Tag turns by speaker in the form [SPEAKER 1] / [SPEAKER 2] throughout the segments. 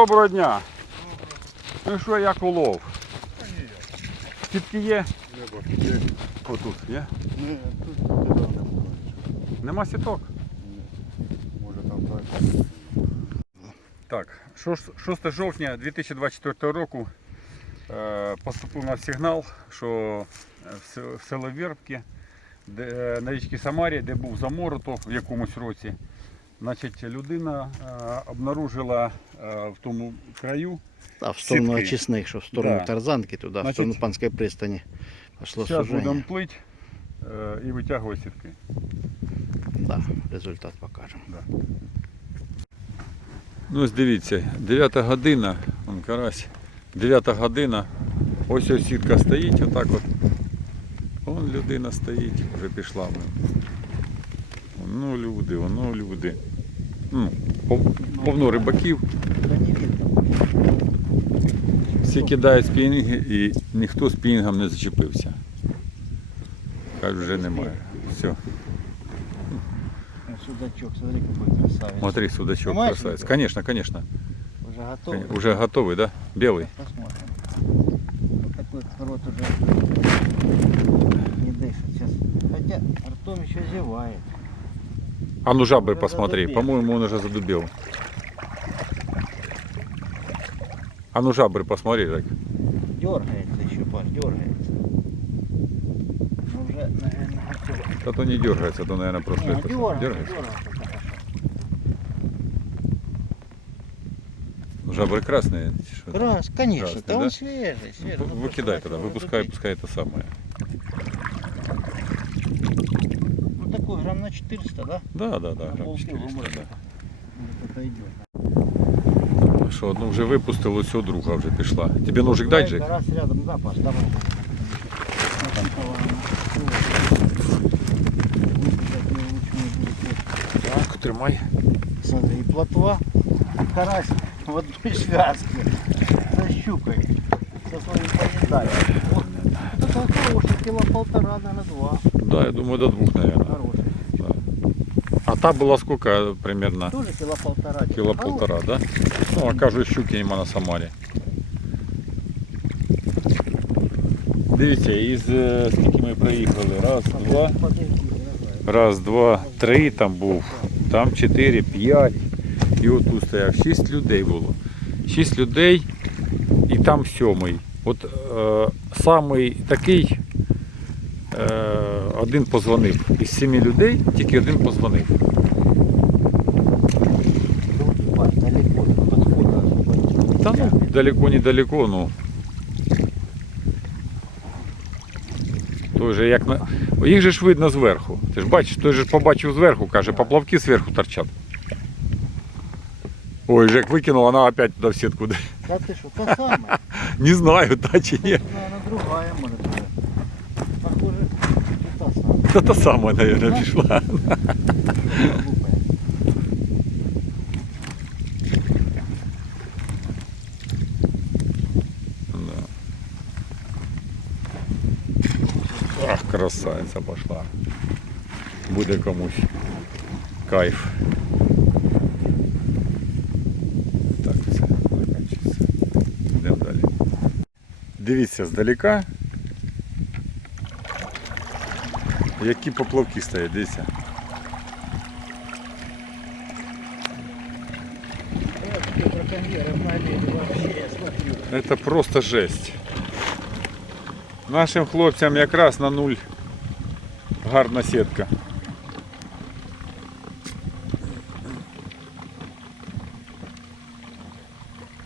[SPEAKER 1] Доброго дня. Ну що, як улов? Сітки є? Отут є.
[SPEAKER 2] Не, тут туди не.
[SPEAKER 1] Нема сіток. Ні.
[SPEAKER 2] Може там так.
[SPEAKER 1] Так, 6 жовтня 2024 року е, поступив на сигнал, що в село Вербки, на річці Самарі, де був заморото в якомусь році, значить, людина е, обнаружила е, в тому краю.
[SPEAKER 3] А в сторону
[SPEAKER 1] Сітки.
[SPEAKER 3] очисних, що в сторону
[SPEAKER 1] Да.
[SPEAKER 3] Тарзанки, туди, в
[SPEAKER 1] Значить,
[SPEAKER 3] сторону Панської пристані. Пошло
[SPEAKER 1] Зараз
[SPEAKER 3] суження.
[SPEAKER 1] будемо плити е, і витягувати сітки.
[SPEAKER 3] Да, результат покажемо.
[SPEAKER 1] Ну ось дивіться, 9 година, он карась, 9 година, ось ось сітка стоїть, отак от. Вон людина стоїть, вже пішла. вон. Воно люди, воно люди. Ну, пов- повно рибаків, всі кидають спінінги і ніхто спінінгом не зачепився. Кажуть, вже немає. Все,
[SPEAKER 3] Судачок, смотри, какой красавец.
[SPEAKER 1] смотри, судачок
[SPEAKER 3] Снимаешь
[SPEAKER 1] красавець.
[SPEAKER 3] видео?
[SPEAKER 1] Конечно, конечно.
[SPEAKER 3] Уже готов.
[SPEAKER 1] Уже готовий, да? Белый.
[SPEAKER 3] Посмотрим. Вот такой рот уже не дышит сейчас. Хотя Артем еще зевает.
[SPEAKER 1] А ну жабры
[SPEAKER 3] Уже
[SPEAKER 1] посмотри, по-моему, он уже задубел. А ну жабры посмотри, так.
[SPEAKER 3] Дергается еще, Паш, дергается. Ну, уже, наверное, готов.
[SPEAKER 1] А то не дергается, то, наверное, просто
[SPEAKER 3] Не,
[SPEAKER 1] это самое,
[SPEAKER 3] дергается,
[SPEAKER 1] дергается.
[SPEAKER 3] дергается.
[SPEAKER 1] Ну, Жабры красные.
[SPEAKER 3] Крас, конечно,
[SPEAKER 1] Красный,
[SPEAKER 3] да
[SPEAKER 1] да?
[SPEAKER 3] он свежий, свежий.
[SPEAKER 1] Ну,
[SPEAKER 3] Ну,
[SPEAKER 1] Выкидай тогда, выпускай, пускай это самое.
[SPEAKER 3] Ну такой грамм на 400, да?
[SPEAKER 1] Да, да, да,
[SPEAKER 3] На
[SPEAKER 1] грамм
[SPEAKER 3] полкило
[SPEAKER 1] 400,
[SPEAKER 3] может,
[SPEAKER 1] да.
[SPEAKER 3] отойдет.
[SPEAKER 1] Що, одну вже випустили, все, друга вже пішла. Тебе ножик дай, Джек?
[SPEAKER 3] Раз рядом, да, Паш, давай.
[SPEAKER 1] Так, тримай.
[SPEAKER 3] Смотри, и плотва, карась в одной связке со щукой, со своим поеданием. Вот. Это хороший, кило полтора, наверное, два.
[SPEAKER 1] Да, я думаю, до двух, наверное. Та була сколько примерно?
[SPEAKER 3] Тоже кило полтора.
[SPEAKER 1] Кило полтора, да? Ну, а кажуть, щуки нема на Самарі. Дивіться, із е, скільки ми проїхали? Раз, два. Раз, два, три там був. Там чотири, п'ять. І отут стояв. Шість людей було. Шість людей і там сьомий. От е, самий такий е, один позвонив. Із семи людей тільки один позвонив.
[SPEAKER 3] особо
[SPEAKER 1] Та ну, далеко недалеко, ну. Той же як на. Їх же ж видно зверху. Ти ж бачиш, той же ж побачив зверху, каже, поплавки зверху торчать. Ой, Жек викинув, вона опять туди в сітку.
[SPEAKER 3] Да ты что, та самая?
[SPEAKER 1] Не знаю, та чи ні.
[SPEAKER 3] Наверное, другая, может быть. Похоже, что та самая.
[SPEAKER 1] Та та сама, мабуть, пішла. красавиця пошла. Буде комусь кайф. Так, все, закінчиться. Йдемо далі. Дивіться здалека. Які поплавки стоять, дивіться.
[SPEAKER 3] Я такой браконьеры налили вообще, я смотрю.
[SPEAKER 1] Это просто жесть. Нашим хлопцям якраз на нуль гарна сітка.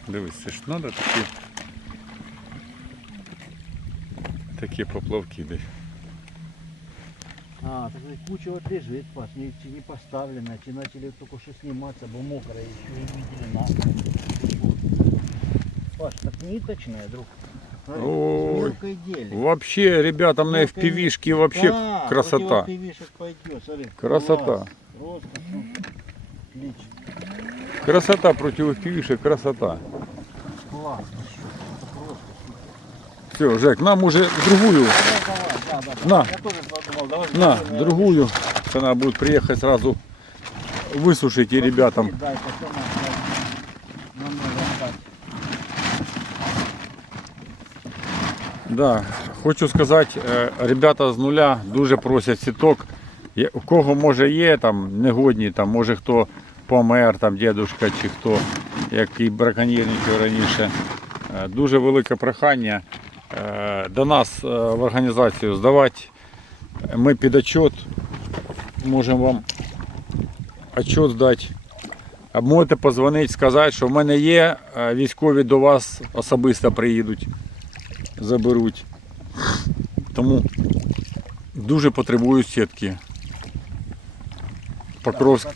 [SPEAKER 1] Дивись, це ж треба такі. Такі поплавки десь.
[SPEAKER 3] А, так сказать, куча вот лежит, Паш, не, не поставлена, те начали только что сниматься, бо мокрая, еще и видели на. Паш, так ниточная, друг.
[SPEAKER 1] Ой. Вообще, ребята, на FPV-шки вообще
[SPEAKER 3] Да,
[SPEAKER 1] красота.
[SPEAKER 3] пойдет, смотри.
[SPEAKER 1] Красота.
[SPEAKER 3] Класс.
[SPEAKER 1] Красота против FPV-шек, красота.
[SPEAKER 3] Роскошь.
[SPEAKER 1] Все, Жек, нам уже другую
[SPEAKER 3] да, да.
[SPEAKER 1] На.
[SPEAKER 3] Подумал, давай.
[SPEAKER 1] На, другую. Она будет приехать сразу высушить и ребятам. Да. Хочу сказати, е, ребята з нуля дуже просять сіток. У кого може є там негодні, там може хто помер, там дідушка чи хто, який браконьєрничав раніше. Е, Дуже велике прохання е, до нас в організацію здавати. Ми під отчет можемо вам отчет здати. Можете позвонити, сказати, що в мене є, військові до вас особисто приїдуть, заберуть. Тому дуже потребую сітки. Покровськ,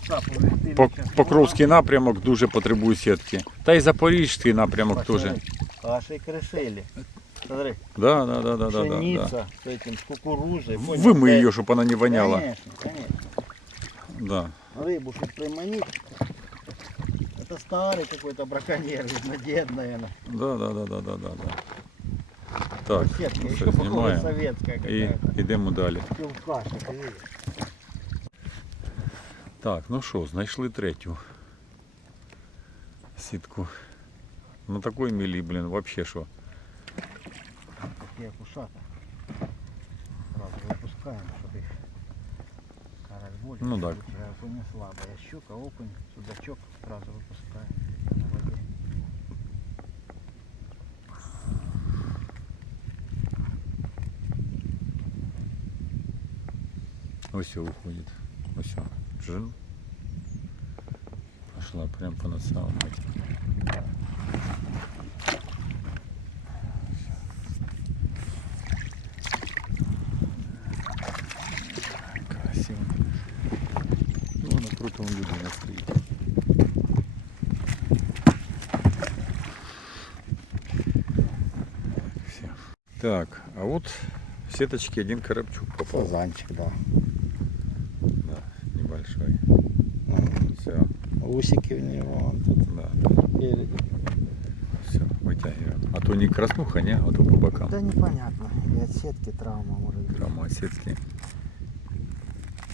[SPEAKER 1] Пок- Покровський напрямок дуже потребує сітки. Та й Запорізький напрямок теж.
[SPEAKER 3] Аж и крышели. Смотри,
[SPEAKER 1] Да, да, да, да, да, да, да.
[SPEAKER 3] пшеница с этим, с кукурузой. понял?
[SPEAKER 1] Вимий
[SPEAKER 3] Да,
[SPEAKER 1] її, щоб вона не воняла.
[SPEAKER 3] Конечно, конечно.
[SPEAKER 1] Да.
[SPEAKER 3] Рыбу, чтобы приманить. Это старый какой-то браконьер, видно, дед, наверное.
[SPEAKER 1] Да, да, да, да, да, да, да. Так,
[SPEAKER 3] Сетка,
[SPEAKER 1] ну
[SPEAKER 3] еще
[SPEAKER 1] все,
[SPEAKER 3] похоже
[SPEAKER 1] знімаємо
[SPEAKER 3] советская
[SPEAKER 1] і
[SPEAKER 3] какая-то.
[SPEAKER 1] йдемо далі.
[SPEAKER 3] Пивка, что ты видишь.
[SPEAKER 1] Так, ну що, знайшли третю сітку. Ну такой мілі, блін, вообще що.
[SPEAKER 3] Такие кушата. Сразу выпускаем, чтобы их карась больше.
[SPEAKER 1] Ну да.
[SPEAKER 3] Окунь не слабая щука, окунь, судачок сразу выпускаем.
[SPEAKER 1] Ось уходит. Ось все. Джин. Пошла прям по носам. Красиво. Ну, вона круто вон людина стоїть. Все. Так, а вот в сеточке один коробчук попал.
[SPEAKER 3] Сазанчик. Да,
[SPEAKER 1] небольшой. Все,
[SPEAKER 3] Усики у него вон тут.
[SPEAKER 1] да,
[SPEAKER 3] спереди.
[SPEAKER 1] все, вытягиваем. А то не краснуха, не, а то по бокам.
[SPEAKER 3] Да непонятно. Или от сетки травма может быть.
[SPEAKER 1] Прямо сетки.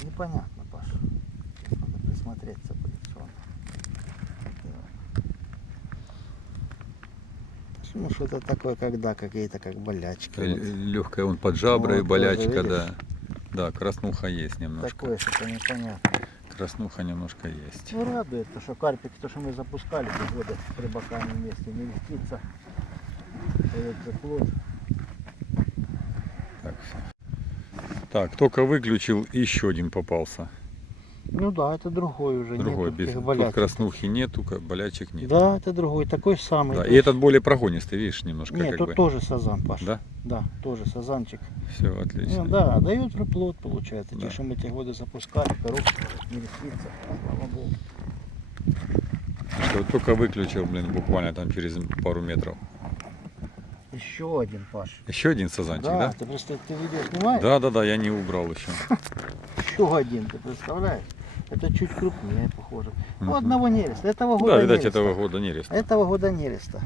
[SPEAKER 3] Непонятно, Паш. Надо присмотреться будет, что он. Ну, что-то такое, когда какие-то как болячки. вот.
[SPEAKER 1] Легкая он под жаброй,
[SPEAKER 3] Вот,
[SPEAKER 1] болячка, да. Да, краснуха есть немножко.
[SPEAKER 3] Такое что-то непонятно.
[SPEAKER 1] Краснуха немножко есть.
[SPEAKER 3] Ну, радует, то, что карпик, то, что мы запускали эти годы с рыбаками вместе, не льстится. Дается плод.
[SPEAKER 1] Так, все. Так, только выключил, еще один попался.
[SPEAKER 3] Ну да, это другой уже.
[SPEAKER 1] Другой,
[SPEAKER 3] нету
[SPEAKER 1] без,
[SPEAKER 3] этих
[SPEAKER 1] тут
[SPEAKER 3] болячек.
[SPEAKER 1] краснухи нету, болячек нет.
[SPEAKER 3] Да, это другой, такой самый.
[SPEAKER 1] Да, И этот более прогонистый, видишь, немножко
[SPEAKER 3] Нет,
[SPEAKER 1] как
[SPEAKER 3] тут
[SPEAKER 1] бы.
[SPEAKER 3] тоже сазан, Паш.
[SPEAKER 1] Да?
[SPEAKER 3] Да, тоже сазанчик.
[SPEAKER 1] Все, отлично.
[SPEAKER 3] Ну, да, дают же плод, получается.
[SPEAKER 1] Да.
[SPEAKER 3] Те, что мы эти годы запускали, коробки не лисица, слава богу.
[SPEAKER 1] Только выключил, блин, буквально там через пару метров.
[SPEAKER 3] Еще один, Паш.
[SPEAKER 1] Еще один сазанчик,
[SPEAKER 3] да,
[SPEAKER 1] да?
[SPEAKER 3] ты просто ты видео снимаешь?
[SPEAKER 1] Да, да, да, я не убрал еще.
[SPEAKER 3] Еще один, ты представляешь? Это чуть крупнее, похоже. Ну, одного нереста. Этого года
[SPEAKER 1] Да, видать,
[SPEAKER 3] нереста.
[SPEAKER 1] этого года нерест.
[SPEAKER 3] Этого года нереста.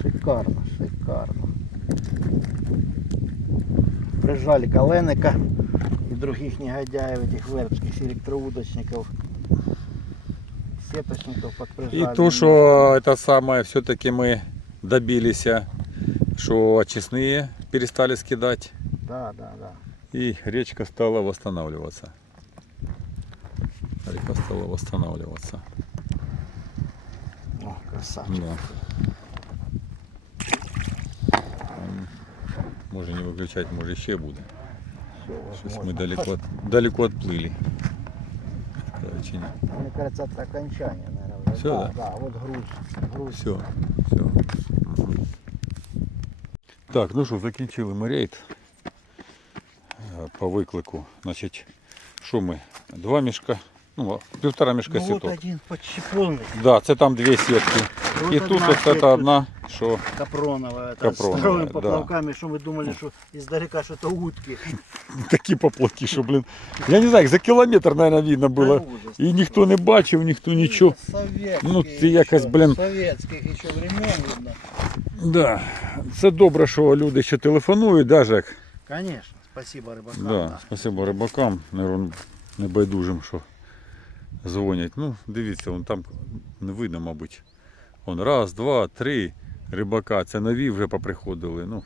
[SPEAKER 3] Шикарно, шикарно. Прижали Каленика и других негодяев, этих вербских электроудочников, сеточников подприжали.
[SPEAKER 1] И то, что это самое, все-таки мы добились, что очистные перестали скидать,
[SPEAKER 3] Да, да, да.
[SPEAKER 1] и речка стала восстанавливаться. Река стала восстанавливаться.
[SPEAKER 3] О, красавчик.
[SPEAKER 1] Да. М, Може не виключати, може ще буде.
[SPEAKER 3] Все,
[SPEAKER 1] Щось
[SPEAKER 3] возможно.
[SPEAKER 1] ми далеко, далеко відплили. Короче.
[SPEAKER 3] Мне кажется, это окончание, наверное.
[SPEAKER 1] Всё,
[SPEAKER 3] да,
[SPEAKER 1] да?
[SPEAKER 3] да, вот груз. груз.
[SPEAKER 1] Все, все. Так, ну що, закінчили ми рейд по виклику. Значить, що ми? Два мішка, ну, півтора мішка
[SPEAKER 3] Ну, вот
[SPEAKER 1] сіток.
[SPEAKER 3] один почти полный.
[SPEAKER 1] Да, це там дві сітки.
[SPEAKER 3] Вот
[SPEAKER 1] І тут
[SPEAKER 3] одна
[SPEAKER 1] ось
[SPEAKER 3] сетка
[SPEAKER 1] це одна, що
[SPEAKER 3] Капроновая, это
[SPEAKER 1] Капроновая,
[SPEAKER 3] с вторыми
[SPEAKER 1] да.
[SPEAKER 3] поплавками, что мы думали, что издалека что-то утки.
[SPEAKER 1] такі поплавки, що, блін. Я не знаю, як за кілометр, мабуть, видно було.
[SPEAKER 3] Да, ужас.
[SPEAKER 1] І ніхто не бачив, ніхто нічого.
[SPEAKER 3] Советские
[SPEAKER 1] Ну, це якось,
[SPEAKER 3] еще,
[SPEAKER 1] блін.
[SPEAKER 3] Советских еще времен видно.
[SPEAKER 1] Да. Це добре, що люди ще телефонують, навіть як
[SPEAKER 3] Конечно, спасибо рыбакам.
[SPEAKER 1] Да, спасибо рибакам, наверное, небайдужим, що дзвонять. Ну, дивіться, вон там не видно, мабуть. Вон раз, два, три рибака. Це нові вже поприходили. Ну,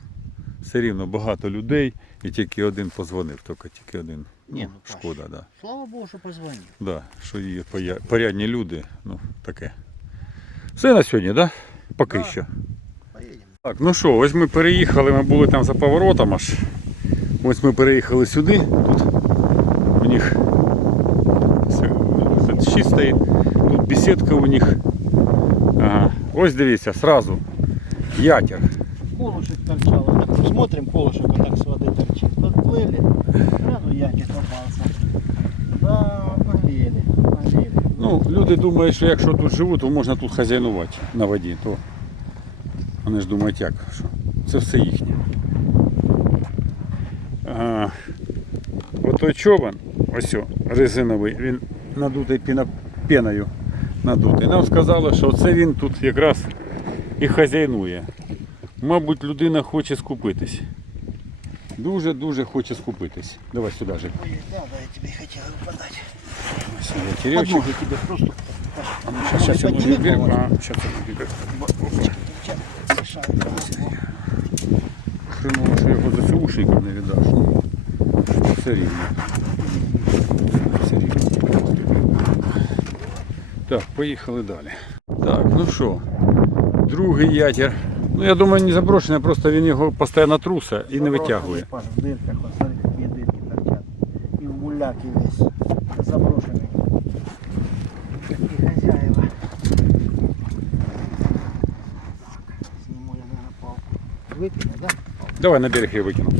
[SPEAKER 1] все рівно багато людей і тільки один позвонив, тільки тільки один.
[SPEAKER 3] Ні,
[SPEAKER 1] Ну,
[SPEAKER 3] ну,
[SPEAKER 1] шкода, да.
[SPEAKER 3] Слава Богу, що позвонив.
[SPEAKER 1] Да, що є порядні люди, ну таке. Все на сьогодні, да? Поки
[SPEAKER 3] Да.
[SPEAKER 1] що.
[SPEAKER 3] Поїдемо.
[SPEAKER 1] Так, ну що, ось ми переїхали, ми були там за поворотом аж. Ось ми переїхали сюди. Тут стоїть, тут беседка у них. Ага. Ось дивіться, сразу. Ятер.
[SPEAKER 3] Колышек торчал. Вот так смотрим, колышек вот так с воды торчит. Подплыли, сразу ятик попался. Да, поглели, поглели.
[SPEAKER 1] Ну, люди думають, що якщо тут живуть, то можна тут хазяйнувати на воді. То вони ж думають, як, що це все їхнє. А, отой човен, ось о, резиновий, він надутий піна, пеною надутий. Нам сказали, що це він тут якраз і хазяйнує. Мабуть, людина хоче скупитись. Дуже-дуже хоче скупитись. Давай сюди же.
[SPEAKER 3] Ой, да, да, я тебе хотел подать.
[SPEAKER 1] Ось я
[SPEAKER 3] Под
[SPEAKER 1] теревчик.
[SPEAKER 3] ноги тебе просто.
[SPEAKER 1] А ну, щас, щас я
[SPEAKER 3] Подними
[SPEAKER 1] ноги вверх.
[SPEAKER 3] голову.
[SPEAKER 1] А, щас я ноги вверх.
[SPEAKER 3] Мешает.
[SPEAKER 1] Хреново, що його за цілушником не віддаш. Ну, все рівно. Так, поїхали далі. Так, ну що, другий ятір. Ну я думаю, не заброшений, просто він його постійно труса і не витягує.
[SPEAKER 3] Паш, в дырках, вот смотри, какие дырки торчат. И в муляке весь. Это заброшенный. Какие хозяева. Сниму я, наверное, палку. Выкину, да?
[SPEAKER 1] Давай на берег я викину.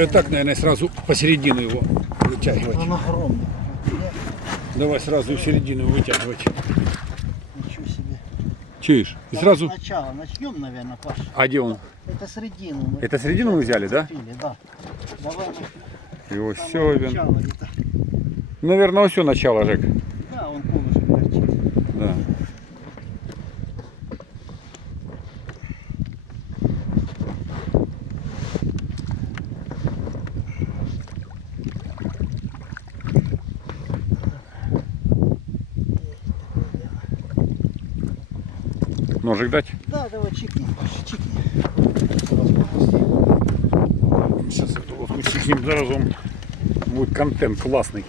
[SPEAKER 4] Жек, давай так, наверное, сразу посередину его вытягивать.
[SPEAKER 3] Он огромный. Я-
[SPEAKER 4] Давай сразу в середину вытягивать.
[SPEAKER 3] Ничего себе.
[SPEAKER 1] Чуєш?
[SPEAKER 4] И
[SPEAKER 3] Давай
[SPEAKER 4] сразу...
[SPEAKER 3] Сначала начнем, наверное, Паш.
[SPEAKER 1] А де он?
[SPEAKER 3] Это середину. мы
[SPEAKER 1] Это середину мы взяли, да?
[SPEAKER 3] зацепили, Да. Давай мы
[SPEAKER 1] І ось
[SPEAKER 3] самое
[SPEAKER 1] все він.
[SPEAKER 3] начало где-то.
[SPEAKER 1] Наверное, ось начало, Жек. Ножик дать?
[SPEAKER 3] Да, давай чикни, чикни.
[SPEAKER 1] Сейчас эту лодку чикнем заразом. Будет контент классный.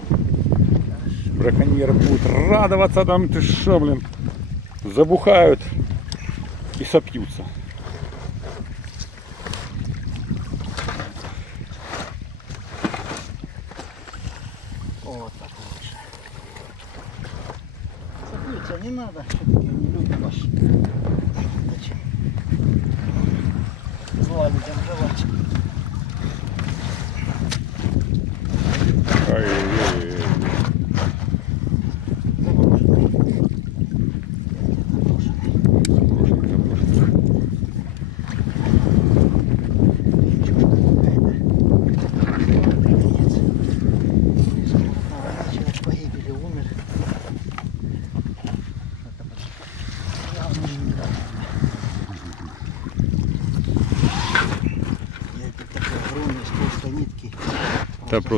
[SPEAKER 1] Браконьеры будут радоваться там, ты шо, блин. Забухают и сопьются.
[SPEAKER 3] আমি জানতে
[SPEAKER 1] পারছি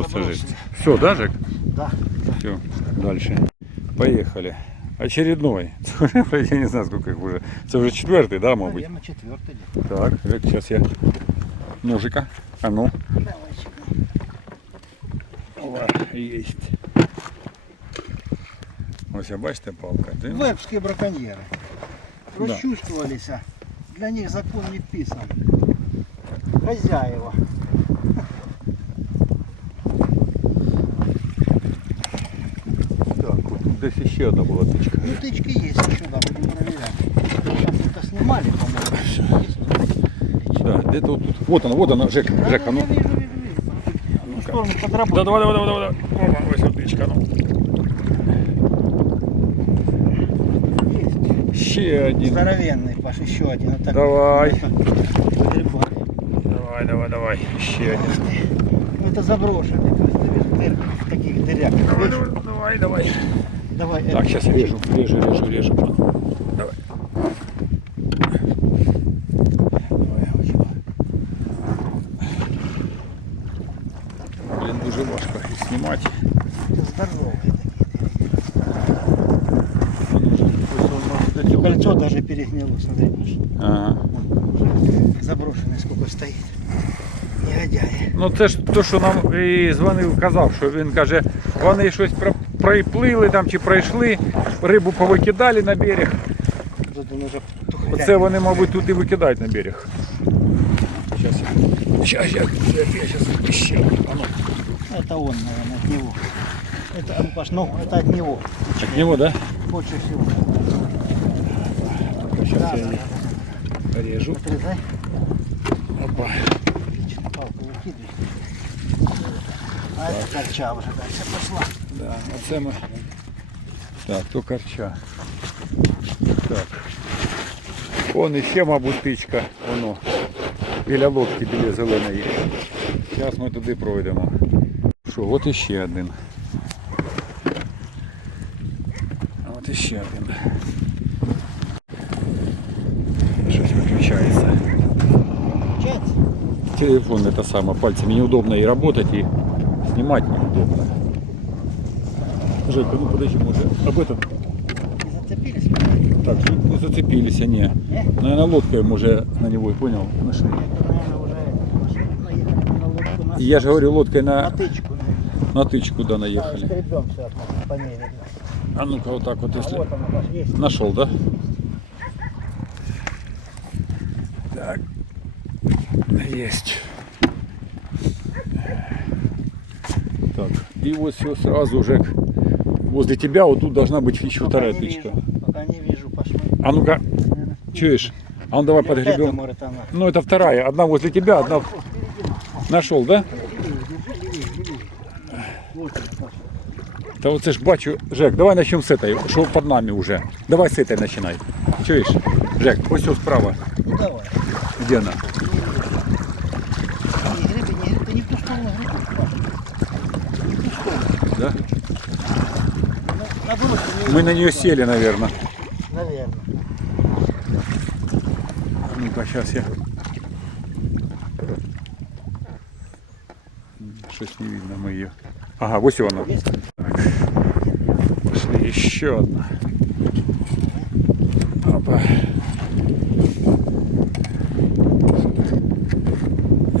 [SPEAKER 1] просто жесть. Все, да, Жек?
[SPEAKER 3] Да.
[SPEAKER 1] Все, дальше. Поехали. Очередной. Я не знаю, сколько их уже. Это уже четвертый, да, мабуть?
[SPEAKER 3] Наверное, четвертый.
[SPEAKER 1] Так, Жек, сейчас я ножика. А ну.
[SPEAKER 3] Давайте.
[SPEAKER 1] Есть. Ось, а бачите, палка. Ти?
[SPEAKER 3] Вепські браконьєри. Розчувствувалися. Для них закон не писан. Хозяева.
[SPEAKER 1] Так, от десь ще одна була тичка.
[SPEAKER 3] Ну тычки есть еще, да, будем проверять. Сейчас это снимали, по-моему.
[SPEAKER 1] Да, где-то вот тут. Вот она, вот она, Жек,
[SPEAKER 3] Да,
[SPEAKER 1] Жек,
[SPEAKER 3] да,
[SPEAKER 1] а ну.
[SPEAKER 3] вижу, вижу, вижу. Ну, сторону
[SPEAKER 1] Да, давай, давай, давай, давай. Опа, ось от тичка, ну.
[SPEAKER 3] Есть.
[SPEAKER 1] Ще один.
[SPEAKER 3] Здоровенный, Паш, еще один. Вот так
[SPEAKER 1] Давай. Давай, давай, давай. Ще один.
[SPEAKER 3] Ну, это заброшенный. То есть, дыр- таких дырях.
[SPEAKER 1] Давай, давай, давай, давай.
[SPEAKER 3] Давай,
[SPEAKER 1] так, сейчас режу, режу, режу, режу. Давай. Давай, Блин, дуже важко их
[SPEAKER 3] снимать. Здоровый.
[SPEAKER 1] Кольцо
[SPEAKER 3] даже перегнило, смотри.
[SPEAKER 1] Ага.
[SPEAKER 3] Заброшенное, сколько стоит. Негодяй.
[SPEAKER 1] Ну це ж то, що нам і дзвонив, казав, що він каже, вони щось про приплили там чи пройшли, рибу повикидали на берег. Оце вони, мабуть, тут і викидають на берег.
[SPEAKER 4] Сейчас я. Сейчас я.
[SPEAKER 3] Это он, наверное, от него. Это, а ну, Паш, ну, это от него.
[SPEAKER 1] От нього, да?
[SPEAKER 3] Больше всего.
[SPEAKER 4] Сейчас
[SPEAKER 3] Да,
[SPEAKER 4] я
[SPEAKER 3] да, да.
[SPEAKER 4] порежу.
[SPEAKER 3] Отрезай.
[SPEAKER 4] Опа.
[SPEAKER 3] Отлично, палку выкидывай. А это корча уже дальше пошла.
[SPEAKER 1] Да, оце ми. Так, то карча. Так. Вон іще, мабуть, тичка, воно. Біля лодки біля зеленої. Зараз ми туди пройдемо. Що, от іще один. А От іще один. Щось виключається.
[SPEAKER 3] Получается?
[SPEAKER 1] Телефон это самое, пальцами неудобно и работать, и снимать неудобно. Жека, ну подожди, может, об этом
[SPEAKER 3] зацепились?
[SPEAKER 1] так не зацепились они.
[SPEAKER 3] Не?
[SPEAKER 1] Наверное, лодкой мы уже на него, понял, нашли.
[SPEAKER 3] Уже
[SPEAKER 1] я же говорю, лодкой
[SPEAKER 3] на
[SPEAKER 1] на,
[SPEAKER 3] тычку.
[SPEAKER 1] на тычку, да, наехали. А ну-ка вот так вот,
[SPEAKER 3] А
[SPEAKER 1] если... Нашел, да? Так. Есть. Так. И вот все сразу же возле тебя вот тут должна быть еще
[SPEAKER 3] Пока
[SPEAKER 1] вторая
[SPEAKER 3] не
[SPEAKER 1] тычка.
[SPEAKER 3] вижу, Пока не вижу, мы,
[SPEAKER 1] А ну-ка, чуешь? А ну давай
[SPEAKER 3] это,
[SPEAKER 1] подгребем.
[SPEAKER 3] может, она.
[SPEAKER 1] Ну это вторая. Одна возле тебя, одна нашел, да? Та оце ж бачу, Жек, давай начнем с этой, что под нами уже. Давай с этой начинай. Чуешь? Жек, ось все справа.
[SPEAKER 3] Ну давай.
[SPEAKER 1] Где она?
[SPEAKER 3] Не греби, не греби. Ты не в ту сторону греби, Паш. Не в ту сторону.
[SPEAKER 1] Да?
[SPEAKER 3] На- Наоборот, ты не
[SPEAKER 1] Мы на нее сели, наверное.
[SPEAKER 3] Наверное.
[SPEAKER 1] Ну-ка, сейчас я. Что-то не видно мы ее. Ага, вот она. Пошли еще одна. Опа.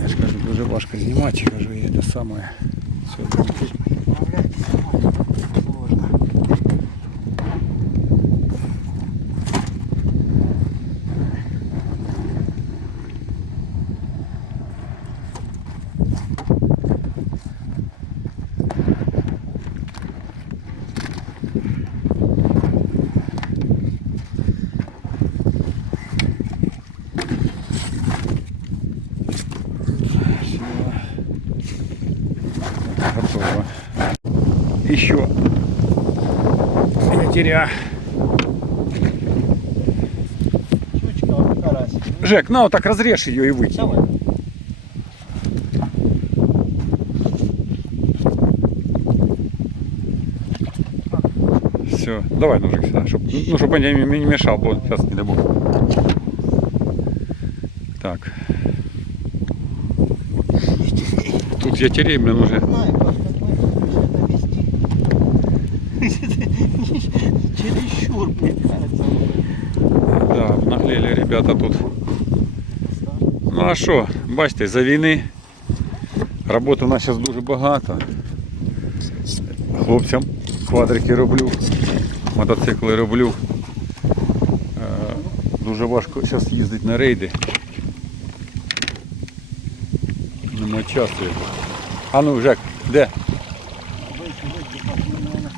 [SPEAKER 1] Я ж кажу, дуже важко кажу, і це саме. Все.
[SPEAKER 3] Справляйтесь сама. Сложно.
[SPEAKER 1] Готово. Еще. Я теряю.
[SPEAKER 3] Щучка, вот карасик.
[SPEAKER 1] Жек, на вот так разрежь ее и выкинь.
[SPEAKER 3] Давай.
[SPEAKER 1] Все, давай ножик сюда, чтоб, ну, чтобы тебе не не мешал, вот сейчас не дай бог. Так. Тут я теряю, блин, уже. ребята тут. Ну а що, бачите, за війни роботи у нас зараз дуже багато. Хлопцям квадрики роблю, мотоцикли роблю. Е, Дуже важко зараз їздити на рейди. Нема часу. А ну, Жек, де?
[SPEAKER 3] Выше, выше, Паш, мы, наверное,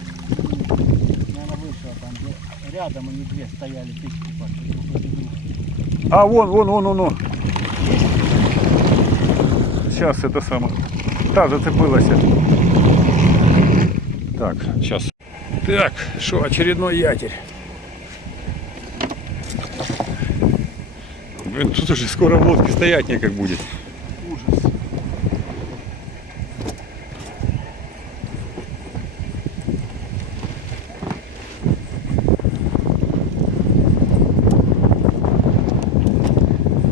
[SPEAKER 3] наверное, выше, а там, где рядом они две стояли, тычки, Паш, друг возле друга.
[SPEAKER 1] А, вон, вон, вон, вон. Сейчас это самое. Та зацепилася. Так, сейчас. Так, что, очередной ятель. Тут уже скоро в лодке стоять некак будет.
[SPEAKER 3] Ужас.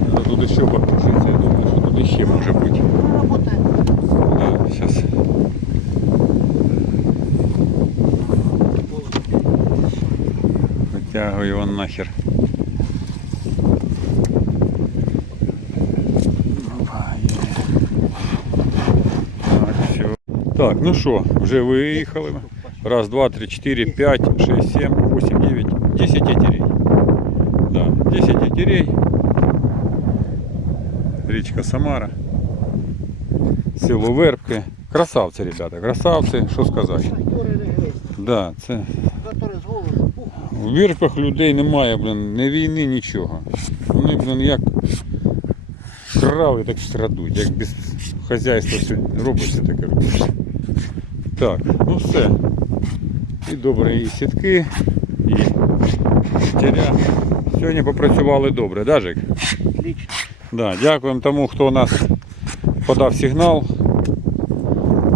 [SPEAKER 1] Надо тут еще покружиться, я думаю, что тут еще может быть.
[SPEAKER 3] Ну, работает.
[SPEAKER 1] Да, сейчас. Хотя Витягую його нахер. Опа, є. Так, все. Так, ну що, вже виїхали. ми. Раз, два, три, четыре, пять, шесть, семь, восемь, девять, десять етерей. Да, десять етерей. Річка Самара. Село Вербки. Красавці, ребята, красавці, що сказати.
[SPEAKER 3] Шахтери регресні,
[SPEAKER 1] Да, це в Вірпах людей немає, блин, ні війни, нічого. Вони, блин, як крави так страдуть, як без хазяйства все робиться таке. Так, ну все. І добре, і сітки, і теря. Сьогодні попрацювали добре, да, Жик?
[SPEAKER 3] Отлично.
[SPEAKER 1] Да, дякуємо тому, хто у нас подав сигнал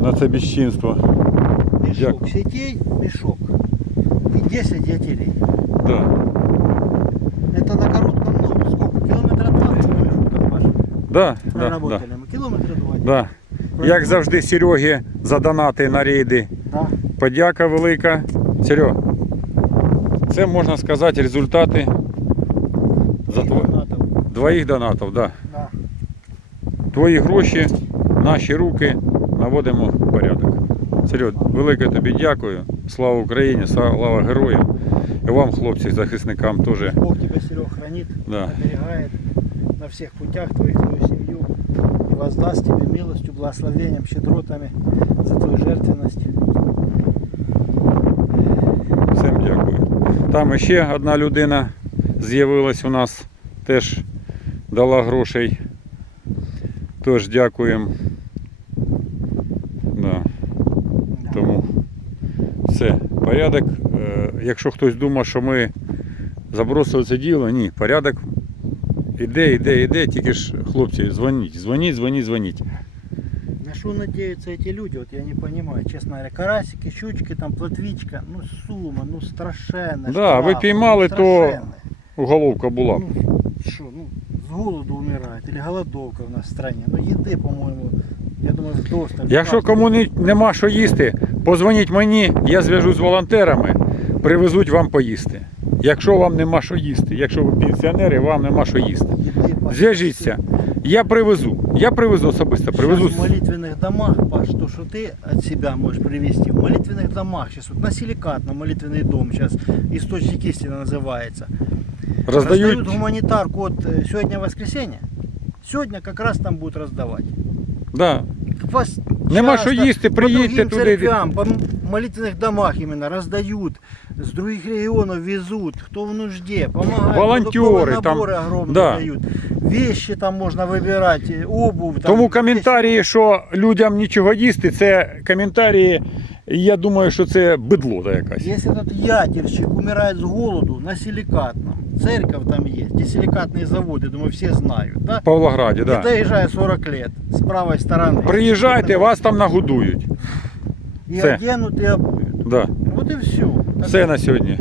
[SPEAKER 1] на це безчинство.
[SPEAKER 3] Мешок
[SPEAKER 1] Дякую.
[SPEAKER 3] сетей, мешок. И 10 ятелей.
[SPEAKER 1] Да.
[SPEAKER 3] Это на коротком ногу. Сколько? Километра два, так ваш.
[SPEAKER 1] Да, да, да,
[SPEAKER 3] Проработали мы. Километра два.
[SPEAKER 1] да. Як завжди, Сереги за донати на рейди.
[SPEAKER 3] Да.
[SPEAKER 1] Подяка велика. Серег, це можна сказати результати за тво...
[SPEAKER 3] Донатов.
[SPEAKER 1] двоїх донатів. Да.
[SPEAKER 3] Да.
[SPEAKER 1] Твої гроші, наші руки наводимо порядок. Серег, велике тобі дякую. Слава Україні, слава героям. І вам, хлопці, захисникам теж.
[SPEAKER 3] Бог тебя, Серег, хранит,
[SPEAKER 1] Да.
[SPEAKER 3] оберегает на всех путях твоих, твою семью. И воздаст тебе милостью, благословением, щедротами за твою жертвенность.
[SPEAKER 1] Всім дякую. Там ще одна людина з'явилась у нас, теж дала грошей. Тож дякуємо. Да. Тому все, порядок. Е, Якщо хтось думає, що ми забросили це діло, ні, порядок іде, іде, іде, тільки ж хлопці, дзвоніть, дзвоніть, дзвоніть, дзвоніть.
[SPEAKER 3] На что надеются эти люди, вот я не понимаю, честно говоря. Карасики, щучки, там плотвичка, ну сумма, ну страшенная.
[SPEAKER 1] Да, вы поймали, то Уголовка була. б.
[SPEAKER 3] Ну, что, ну, с голоду умирает, или голодовка у нас в стране. Ну, еды, по-моему, я думаю, вдосталь.
[SPEAKER 1] Якщо кому не- нема що їсти, позвоніть мені, я зв'яжусь з волонтерами, привезуть вам поїсти. Якщо вам нема що їсти, якщо ви пенсіонери, вам нема що їсти.
[SPEAKER 3] Еды, Паш,
[SPEAKER 1] Зв'яжіться. Я привезу. Я привезу особисто, привезу.
[SPEAKER 3] Сейчас в молитвенных домах, Паш, то, что ты от себя можешь привезти, в молитвенных домах, сейчас вот на силикатном молитвенный дом, сейчас источник истины называется.
[SPEAKER 1] Роздають.
[SPEAKER 3] Раздают гуманитарку, вот э, сегодня воскресенье, сегодня как раз там будут раздавать.
[SPEAKER 1] Да.
[SPEAKER 3] Вас
[SPEAKER 1] Нема
[SPEAKER 3] часто
[SPEAKER 1] що їсти,
[SPEAKER 3] по
[SPEAKER 1] приїдьте
[SPEAKER 3] другим
[SPEAKER 1] туди.
[SPEAKER 3] церквям, по м- молитвенных домах именно раздают, с других регионов везут, кто в нужде, помогают.
[SPEAKER 1] Волонтеры
[SPEAKER 3] продуктовые
[SPEAKER 1] там,
[SPEAKER 3] наборы огромные
[SPEAKER 1] да.
[SPEAKER 3] дают. Вещи там можно выбирать, э, обувь. там,
[SPEAKER 1] Тому
[SPEAKER 3] вещи.
[SPEAKER 1] коментарі, що людям нічого їсти, це коментарі, я думаю, що це бидло та якась.
[SPEAKER 3] Если этот ядерщик умирает с голоду на силикатном, церковь там есть, где силикатные заводы, думаю, все знают, да?
[SPEAKER 1] В Павлограді,
[SPEAKER 3] Не
[SPEAKER 1] да.
[SPEAKER 3] доезжая 40 лет, с правой стороны.
[SPEAKER 1] Приїжджайте, вас там нагодують.
[SPEAKER 3] И
[SPEAKER 1] Все.
[SPEAKER 3] оденут, и обуют.
[SPEAKER 1] Да.
[SPEAKER 3] Вот и все.
[SPEAKER 1] Все на сьогодні.